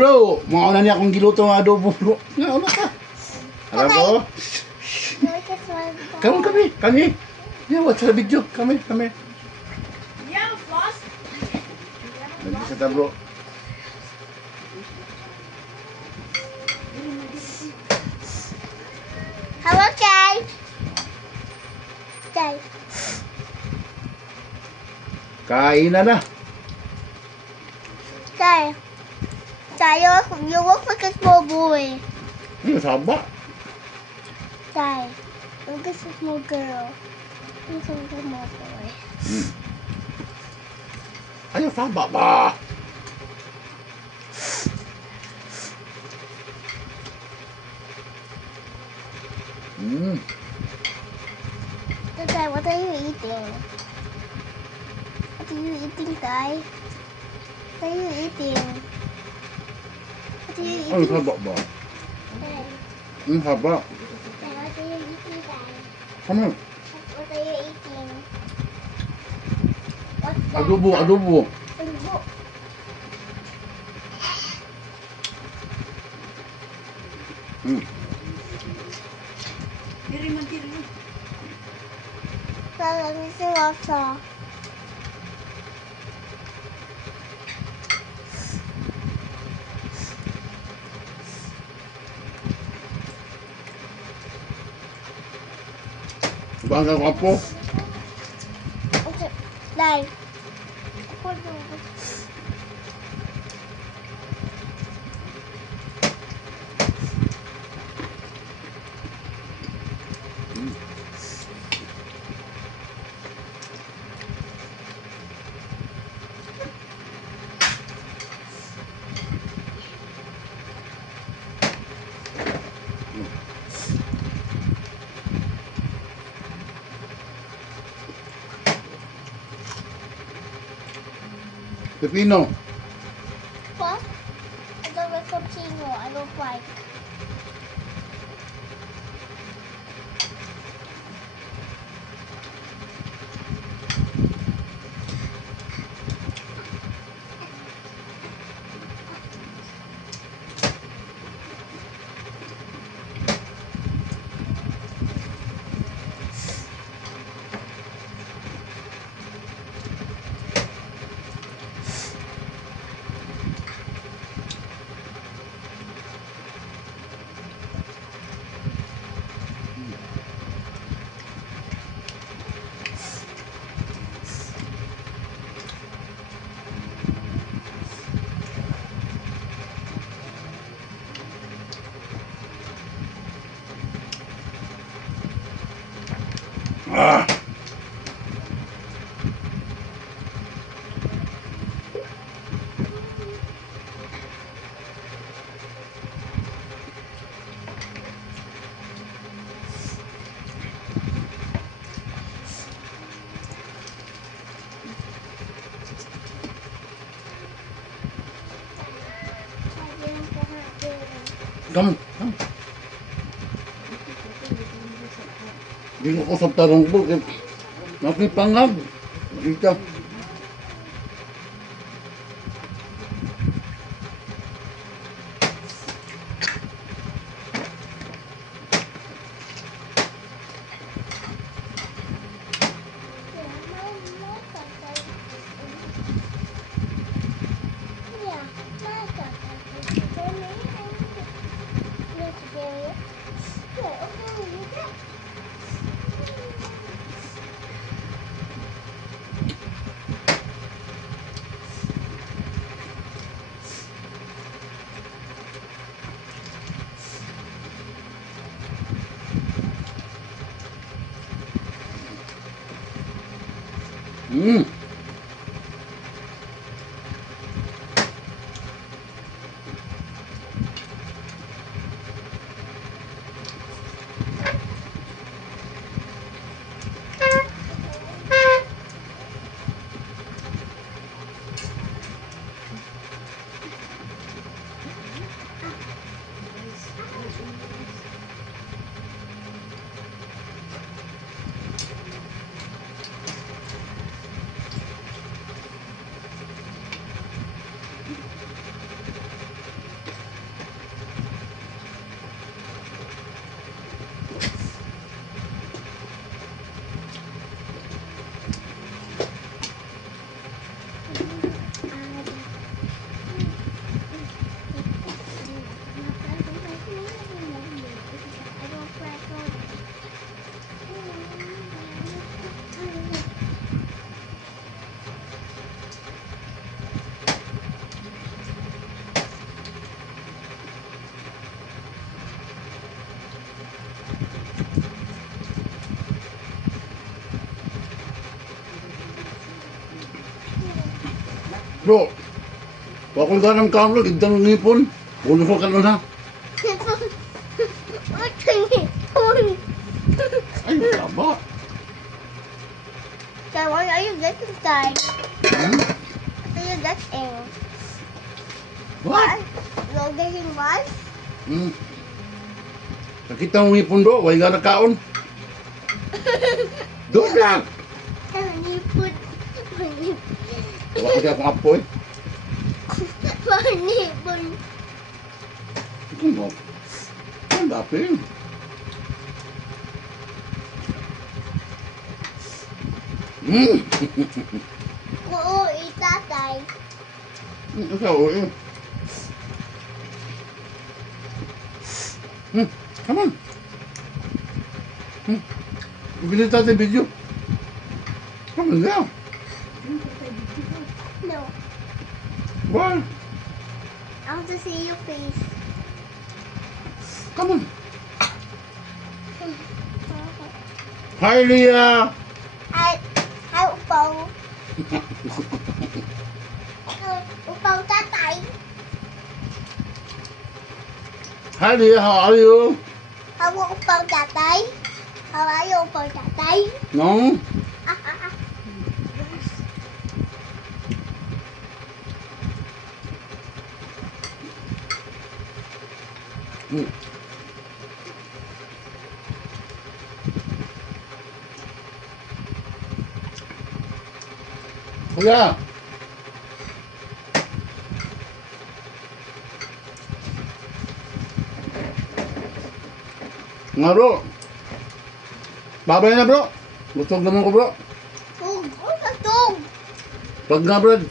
bro, mauna niya akong giluto ng adobo bro. Nauna ka. Alam ko. Kami. Yeah, watch the video. Kami. Yeah, boss. Nandito sa bro. Hello, guys. Guys. Kainan na. Guys. You look like a small boy. Saba. Guys. Look at a small girl. Look at a small boy. Ayaw, saba ba? Guy, what are you eating? What are you eating, Guy? What are you eating? What are you eating? Ayaw, saba ba? Guy, Saba. what are you eating, Guy? Kami. What are you eating? What's that? Adobo. Adobo. Diri man. Let me see what's up. Bang ka kapo. Okay, Guy. Pepino. What? I don't like cappuccino. I don't like. Ah. Come. Hindi ko sa tarong po. Nakipangag. Dito. Bro, wakong ganang kamlo, igdang ngipon. Puno ko ka na. Ay, taba. Dad, what are you getting, Dad? Hmm? What are you getting? What? You're getting what? Hmm. Nakita mo ngipon bro, way nga nakaon. Doon lang. Manipod. Wala ko siya akong apoy. Manipod. Ito mo. Ang dapin. Hmm. Oo, itatay. Ito sa uwi. Hmm. Come on. Hmm. Bili tayo video. Come on now. No, Why? I want to see your face. Come on. Hi, Leah. Hi, upaw. Upaw tatay. Hi, Leah. How are you? How are upaw tatay? How are you, upaw tatay? No? Ah, ah, ah. Hmm. Kuya. Nga bro. Babay na bro. Gusto naman ko bro. Tug, oh, tug. Pag nga bro,